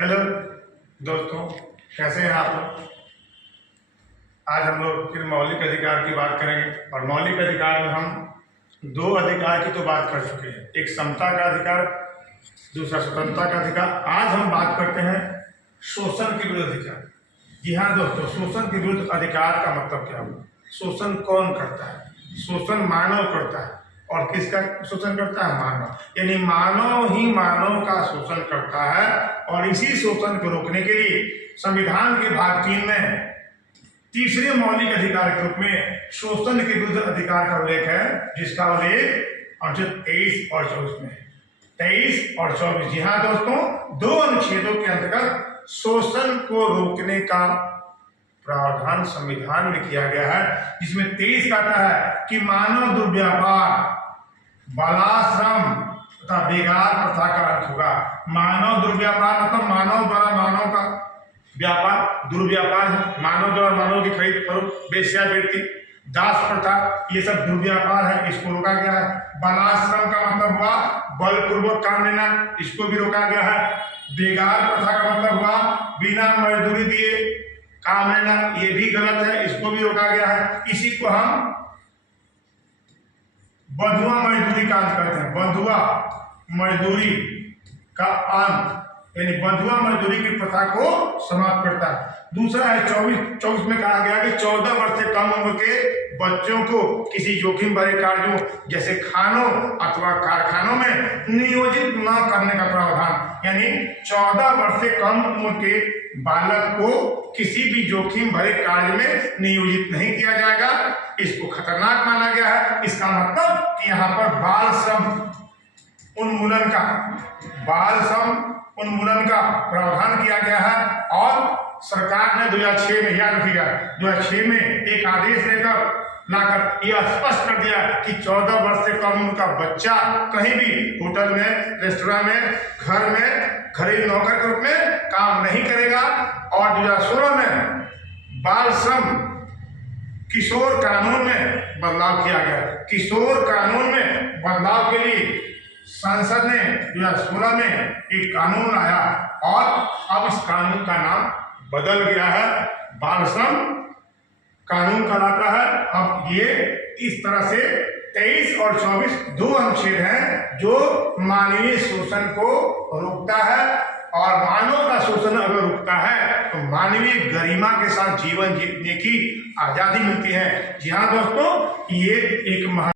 Hello दोस्तों, कैसे हैं आप लोग। आज हम लोग फिर मौलिक अधिकार की बात करेंगे और मौलिक अधिकार में हम दो अधिकार की तो बात कर चुके हैं, एक समता का अधिकार, दूसरा स्वतंत्रता का अधिकार। आज हम बात करते हैं शोषण के विरुद्ध अधिकार। जी हाँ दोस्तों, शोषण के विरुद्ध अधिकार का मतलब क्या हुआ। शोषण कौन करता है? शोषण मानव करता है। और किसका शोषण करता है? मानव। यानी मानव ही मानव का शोषण करता है। और इसी शोषण को रोकने के लिए संविधान के भाग 3 में तीसरे मौलिक अधिकार के रूप में शोषण के विरुद्ध अधिकार का उल्लेख है, जिसका उल्लेख अनुच्छेद 23 और 24 में है। 23 और 24। जी हाँ दोस्तों, दो अनुच्छेदों के अंतर्गत शोषण को रोकने का प्रावधान संविधान में किया गया है, जिसमें 23 कहता है कि मानव दुर्व्यापार, बालाश्रम तथा बेगार प्रथा का अंत होगा। मानव दुर्व्यापार मतलब मानव द्वारा मानव का व्यापार, दुर्व्यापार है। मानव द्वारा मानव की खरीद फरोख्त, वेश्यावृत्ति, दास प्रथा, ये सब दुर्व्यापार है, इसको रोका गया है। बालाश्रम का मतलब हुआ बलपूर्वक काम लेना, इसको भी रोका गया है। बेगार प्रथा का मतलब हुआ बिना मजदूरी दिए काम लेना, ये भी गलत है, इसको भी रोका गया है। इसी को हम बंधुआ मजदूरी का अंत कहते हैं। बंधुआ मजदूरी का अंत यानी बंधुआ मजदूरी की प्रथा को समाप्त करता है। दूसरा है 24 में कहा गया कि 14 वर्ष से कम उम्र के बच्चों को किसी जोखिम भरे कार्यों जैसे खानों अथवा कारखानों में नियोजित न करने का प्रावधान। यानी 14 वर्ष से कम उम्र के बालक को किसी भी जोखिम भरे कार्य में नियोजित नहीं किया जाएगा, इसको खतरनाक माना गया है। इसका मतलब कि यहाँ पर बाल श्रम उन्मूलन का प्रावधान किया गया है। और सरकार ने 2006 में, याद रखिएगा, 2006 में एक आदेश लाकर यह स्पष्ट कर दिया कि 14 वर्ष से कम उम्र का बच्चा कहीं भी होटल में, रेस्टोरेंट में, घर में घरेलू नौकर के रूप में काम नहीं करेगा। और 2016 में बाल श्रम किशोर कानून में बदलाव किया गया। किशोर कानून में बदलाव के लिए संसद ने 2016 में एक कानून लाया और अब इस कानून का नाम बदल गया है, बाल श्रम कानून कहलाता है। अब ये इस तरह से 23 और 24 दो अनुच्छेद हैं जो मानवीय शोषण को रोकता है। और मानव का शोषण अगर रुकता है तो मानवीय गरिमा के साथ जीवन जीने की आजादी मिलती है। जी हाँ दोस्तों, ये एक